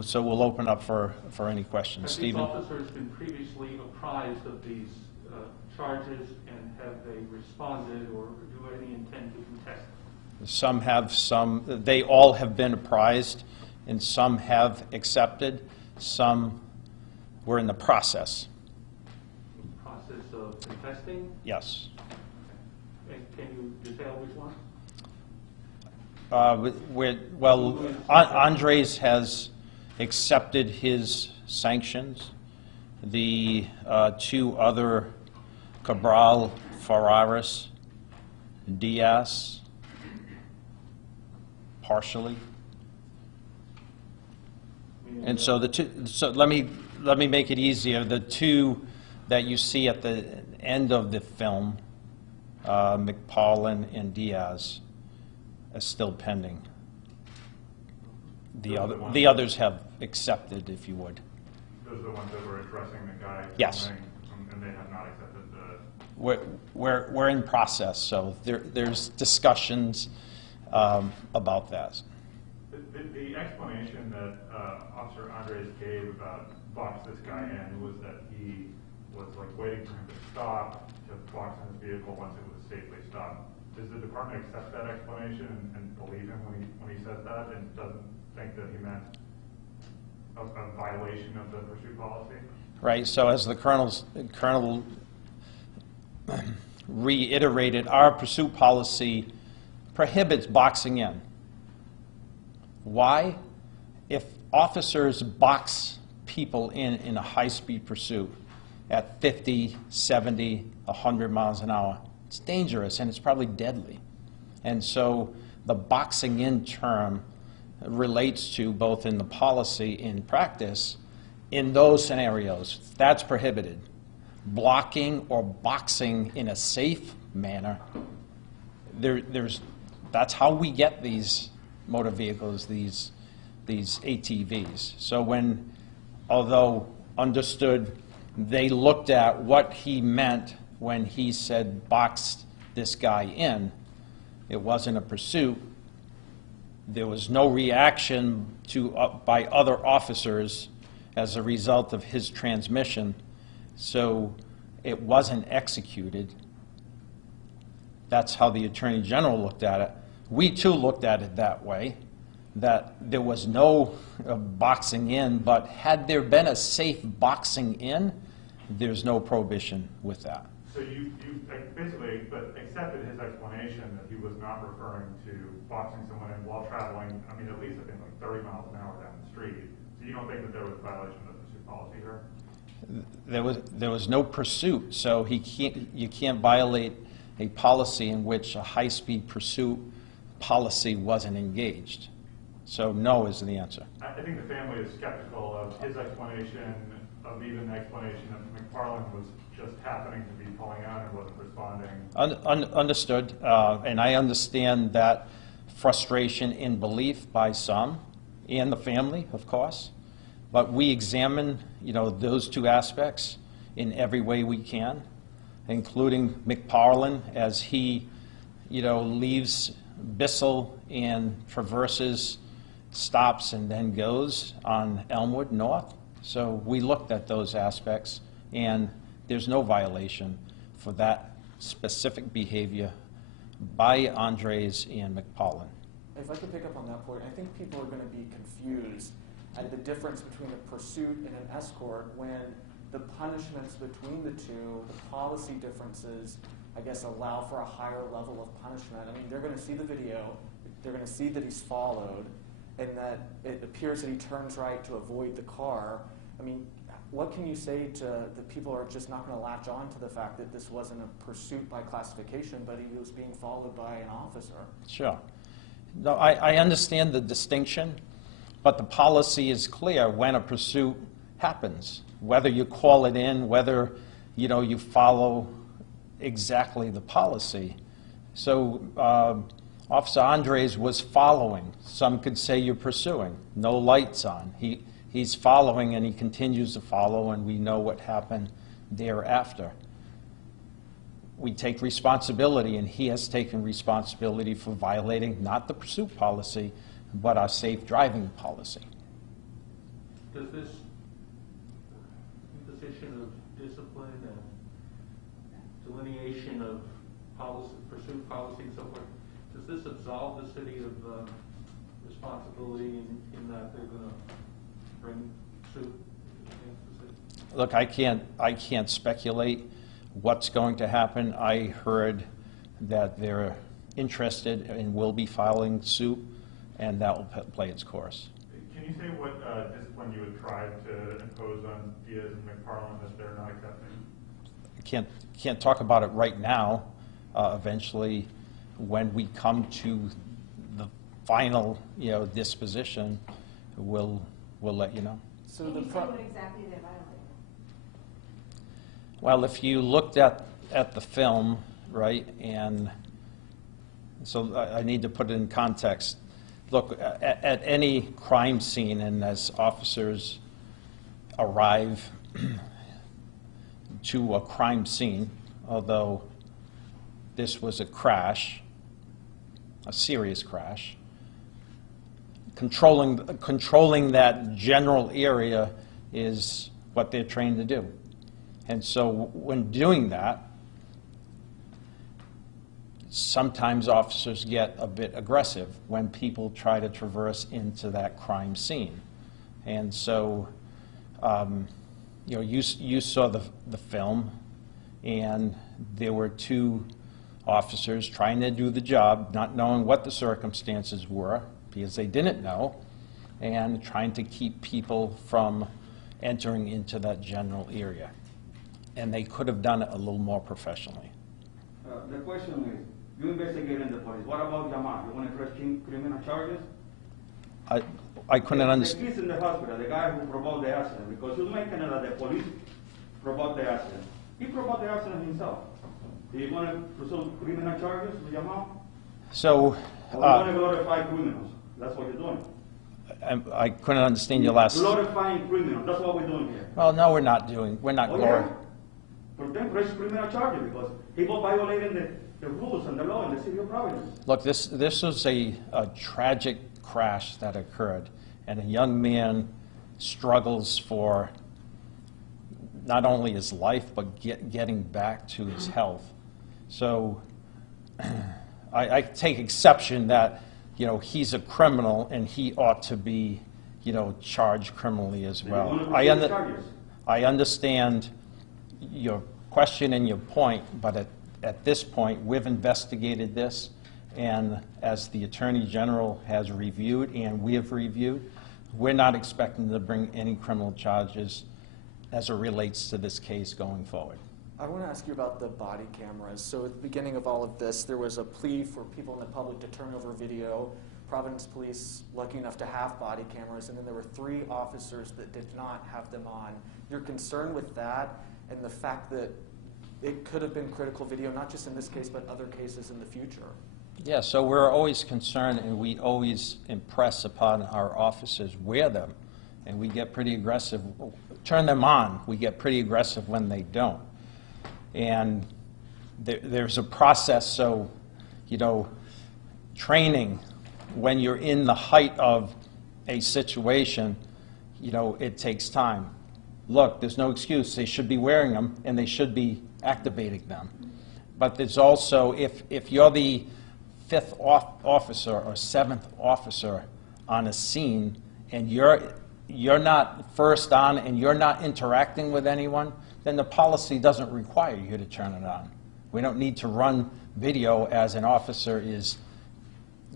So we'll open up for any questions. Have Stephen? these officers been previously apprised of these charges, and have they responded or do any intend to contest them? Some have, they all have been apprised, and some have accepted. Some were in the process. Process of contesting? Yes. And can you detail which one? Well, Andres has accepted his sanctions. The two other, Cabral, Ferraris, Diaz, partially. And so the two. So let me make it easier. The two that you see at the end of the film, McParlin and Diaz, are still pending. The others have accepted, if you would. Those are the ones that were addressing the guy. Yes. And they have not accepted the. We're in process, so there's discussions about that. The explanation that Officer Andres gave about box this guy in was that he was like waiting for him to stop to box in his vehicle once it was safely stopped. Does the department accept that explanation and believe him when he says that, and doesn't think that he meant a violation of the pursuit policy? Right. So as the colonel reiterated, our pursuit policy prohibits boxing in. Why? If officers box people in a high-speed pursuit at 50, 70, 100 miles an hour, it's dangerous and it's probably deadly. And so the boxing in term relates to both in the policy and practice. In those scenarios, that's prohibited. Blocking or boxing in a safe manner, that's how we get these motor vehicles, these ATVs. So although understood, they looked at what he meant when he said box this guy in. It wasn't a pursuit. There was no reaction by other officers as a result of his transmission, so it wasn't executed. That's how the Attorney General looked at it. We too looked at it that way, that there was no boxing in, but had there been a safe boxing in, there's no prohibition with that. So you basically accepted his explanation that he was not referring to boxing someone in while traveling, I mean, at least I think like 30 miles an hour down the street. So you don't think that there was a violation of the pursuit policy here? There was no pursuit, so you can't violate a policy in which a high-speed pursuit policy wasn't engaged. So no is the answer. I think the family is skeptical of his explanation, of even the explanation that McParlin was just happening to be pulling out and wasn't responding. Understood, and I understand that frustration in belief by some, and the family, of course. But we examine, those two aspects in every way we can, including McParlin as he, leaves Bissell and traverses, stops, and then goes on Elmwood North. So we looked at those aspects, and there's no violation for that specific behavior by Andres and McParlin. If I could pick up on that point, I think people are going to be confused at the difference between a pursuit and an escort when the punishments between the two, the policy differences, I guess, allow for a higher level of punishment. I mean, they're going to see the video, they're going to see that he's followed, and that it appears that he turns right to avoid the car. I mean, what can you say to the people who are just not going to latch on to the fact that this wasn't a pursuit by classification, but he was being followed by an officer? Sure. No, I understand the distinction, but the policy is clear when a pursuit happens, whether you call it in, whether you follow exactly the policy. So Officer Andres was following. Some could say you're pursuing. No lights on. He's following, and he continues to follow, and we know what happened thereafter. We take responsibility, and he has taken responsibility for violating not the pursuit policy, but our safe driving policy. does this imposition of discipline and delineation of policy, pursuit policy and so forth, does this absolve the city of responsibility in that they're going to bring suit against the city? Look, I can't speculate what's going to happen. I heard that they're interested and will be filing suit, and that will play its course. Can you say what discipline you would try to impose on Diaz and McFarland that they're not accepting? I can't talk about it right now. Eventually, when we come to the final, disposition, we'll let you know. So Can you say what exactly they violated? Well, if you looked at the film, right, and so I need to put it in context. Look, at any crime scene, and as officers arrive to a crime scene, although this was a crash, a serious crash, controlling that general area is what they're trained to do. And so when doing that, sometimes officers get a bit aggressive when people try to traverse into that crime scene. And so, you saw the film, and there were two officers trying to do the job, not knowing what the circumstances were, because they didn't know, and trying to keep people from entering into that general area. And they could have done it a little more professionally. The question is, you investigating the police. What about Jhamal? You want to press criminal charges? I couldn't understand. The kids in the hospital, the guy who provoked the accident, because you're making it that the police provoked the accident. He provoked the accident himself. Do you want to pursue criminal charges with Jhamal? So, Or you want to glorify criminals? That's what you're doing. I couldn't understand your last. Glorifying criminals. That's what we're doing here. Well, no, we're not glorifying. For them, press criminal charges because he was violating the rules and the law in the city of Providence. Look, this was a tragic crash that occurred, and a young man struggles for not only his life, but getting back to his health. So I take exception that, he's a criminal and he ought to be, charged criminally as well. I understand your question and your point, but at this point, we've investigated this, and as the Attorney General has reviewed and we have reviewed, we're not expecting to bring any criminal charges as it relates to this case going forward. I want to ask you about the body cameras. So at the beginning of all of this, there was a plea for people in the public to turn over video. Providence Police lucky enough to have body cameras, and then there were 3 officers that did not have them on. You're concerned with that and the fact that it could have been critical video, not just in this case, but other cases in the future? Yeah, so we're always concerned, and we always impress upon our officers, wear them, and we get pretty aggressive. Turn them on. We get pretty aggressive when they don't. And there's a process, so, training, when you're in the height of a situation, it takes time. Look, there's no excuse. They should be wearing them, and they should be activating them. But there's also, if you're the 5th officer or 7th officer on a scene, and you're not first on and you're not interacting with anyone, then the policy doesn't require you to turn it on. We don't need to run video as an officer is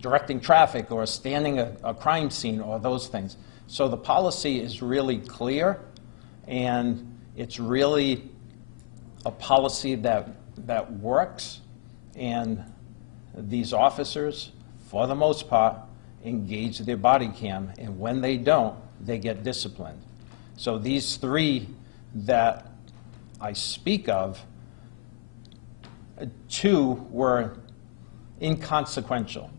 directing traffic or standing a crime scene or those things. So the policy is really clear, and it's really a policy that works, and these officers, for the most part, engage their body cam, and when they don't, they get disciplined. So these 3 that I speak of, 2 were inconsequential.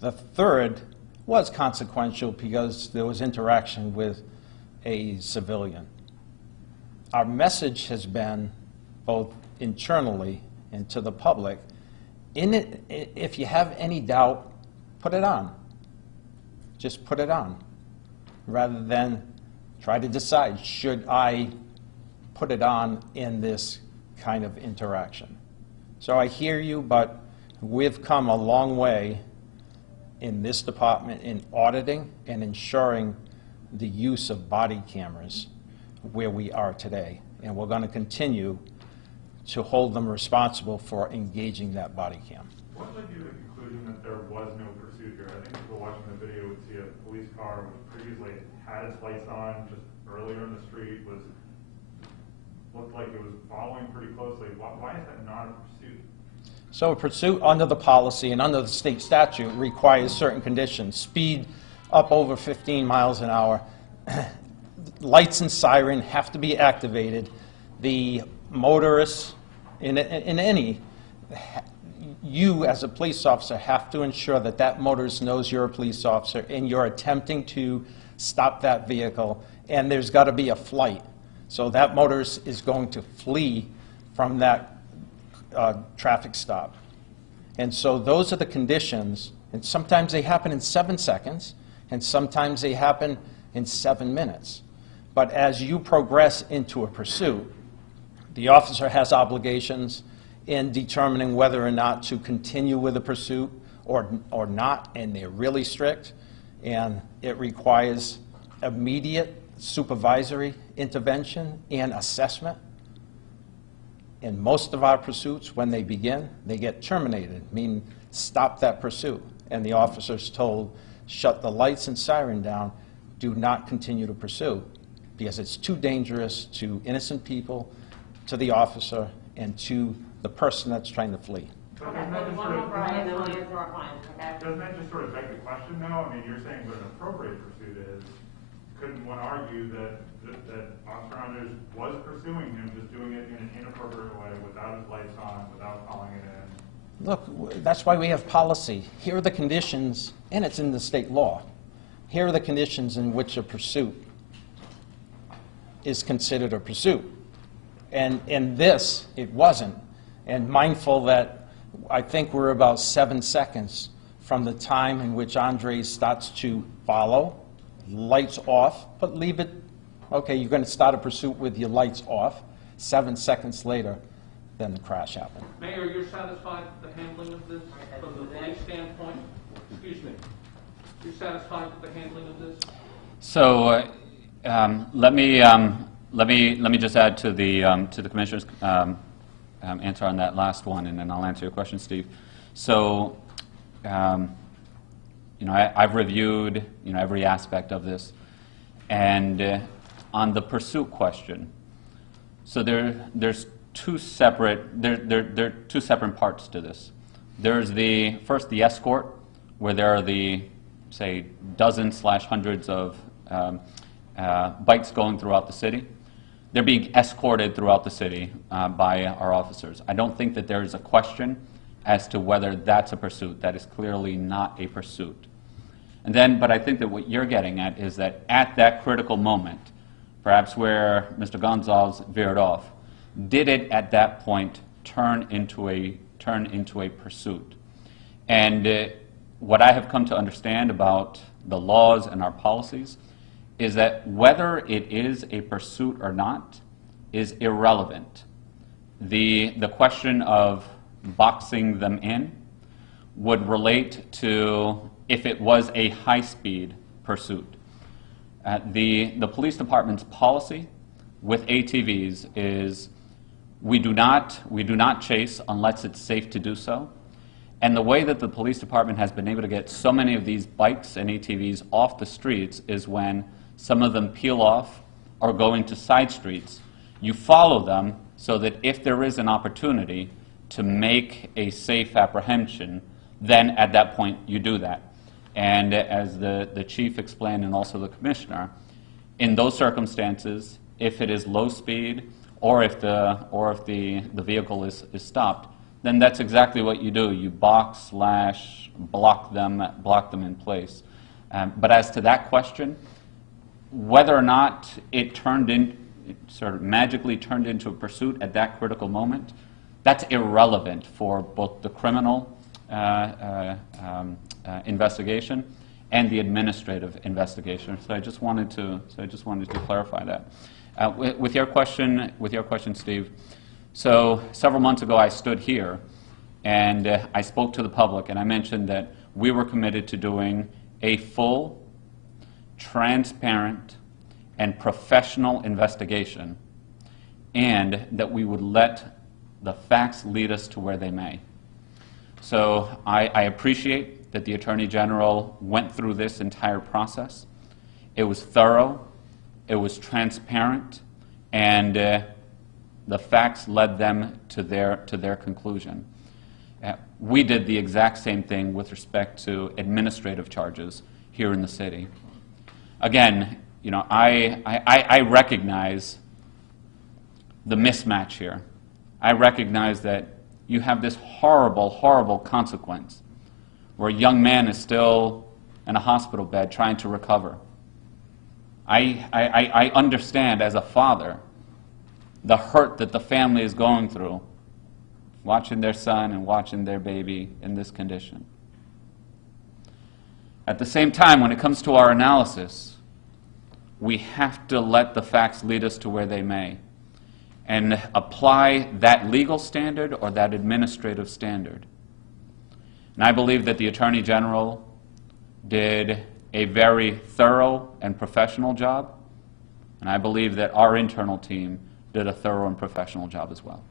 The 3rd was consequential because there was interaction with a civilian. Our message has been, both internally and to the public, if you have any doubt, put it on. Just put it on. rather than try to decide, should I put it on in this kind of interaction? So I hear you, but we've come a long way in this department in auditing and ensuring the use of body cameras where we are today. And we're going to continue to hold them responsible for engaging that body cam. What led you to the conclusion that there was no pursuit here? I think people watching the video would see a police car which previously had its lights on just earlier in the street, looked like it was following pretty closely. Why is that not a pursuit? So a pursuit under the policy and under the state statute requires certain conditions. Speed up over 15 miles an hour. Lights and siren have to be activated. The motorists in any, you as a police officer have to ensure that that motorist knows you're a police officer and you're attempting to stop that vehicle, and there's got to be a flight. So that motorist is going to flee from that traffic stop. And so those are the conditions, and sometimes they happen in 7 seconds, and sometimes they happen in 7 minutes. But as you progress into a pursuit, the officer has obligations in determining whether or not to continue with the pursuit or not, and they're really strict, and it requires immediate supervisory intervention and assessment. In most of our pursuits, when they begin, they get terminated, meaning stop that pursuit. And the officer's told, shut the lights and siren down, do not continue to pursue, because it's too dangerous to innocent people, to the officer, and to the person that's trying to flee. Doesn't Okay, that just one sort more of- Brian, then we'll answer our clients, okay? Doesn't that just sort of beg the question, though? I mean, you're saying what an appropriate pursuit is. Couldn't one argue that Officer Andres was pursuing him, just doing it in an inappropriate way, without his lights on, without calling it in? Look, that's why we have policy. Here are the conditions, and it's in the state law. Here are the conditions in which a pursuit is considered a pursuit. And in this, it wasn't. And mindful that I think we're about 7 seconds from the time in which Andres starts to follow, lights off, but leave it, okay, you're going to start a pursuit with your lights off. 7 seconds later, then the crash happened. Mayor, you're satisfied with the handling of this from the police standpoint? Excuse me. You're satisfied with the handling of this? So let me just add to the commissioner's answer on that last one, and then I'll answer your question, Steve. So I've reviewed every aspect of this, and on the pursuit question, so there's two separate parts to this. There's first the escort, where there are the, say, dozens/hundreds of bikes going throughout the city. They're being escorted throughout the city by our officers. I don't think that there is a question as to whether that's a pursuit. That is clearly not a pursuit. And then, but I think that what you're getting at is that at that critical moment, perhaps where Mr. Gonsalves veered off, did it at that point turn into a pursuit? And what I have come to understand about the laws and our policies is that whether it is a pursuit or not is irrelevant. The question of boxing them in would relate to if it was a high-speed pursuit. The police department's policy with ATVs is we do not chase unless it's safe to do so. And the way that the police department has been able to get so many of these bikes and ATVs off the streets is when some of them peel off or go into side streets. You follow them so that if there is an opportunity to make a safe apprehension, then at that point you do that. And as the chief explained, and also the commissioner, in those circumstances, if it is low speed or if the vehicle is stopped, then that's exactly what you do. You box/block them in place. But as to that question, whether or not it sort of magically turned into a pursuit at that critical moment, that's irrelevant for both the criminal investigation and the administrative investigation. So I just wanted to clarify that. With your question, Steve. So several months ago, I stood here and I spoke to the public, and I mentioned that we were committed to doing a full, transparent, and professional investigation, and that we would let the facts lead us to where they may. So I appreciate that the Attorney General went through this entire process. It was thorough, it was transparent, and the facts led them to their conclusion. We did the exact same thing with respect to administrative charges here in the city. Again, you know, I recognize the mismatch here. I recognize that you have this horrible, horrible consequence where a young man is still in a hospital bed trying to recover. I understand as a father the hurt that the family is going through watching their son and watching their baby in this condition. At the same time, when it comes to our analysis, we have to let the facts lead us to where they may and apply that legal standard or that administrative standard. And I believe that the Attorney General did a very thorough and professional job, and I believe that our internal team did a thorough and professional job as well.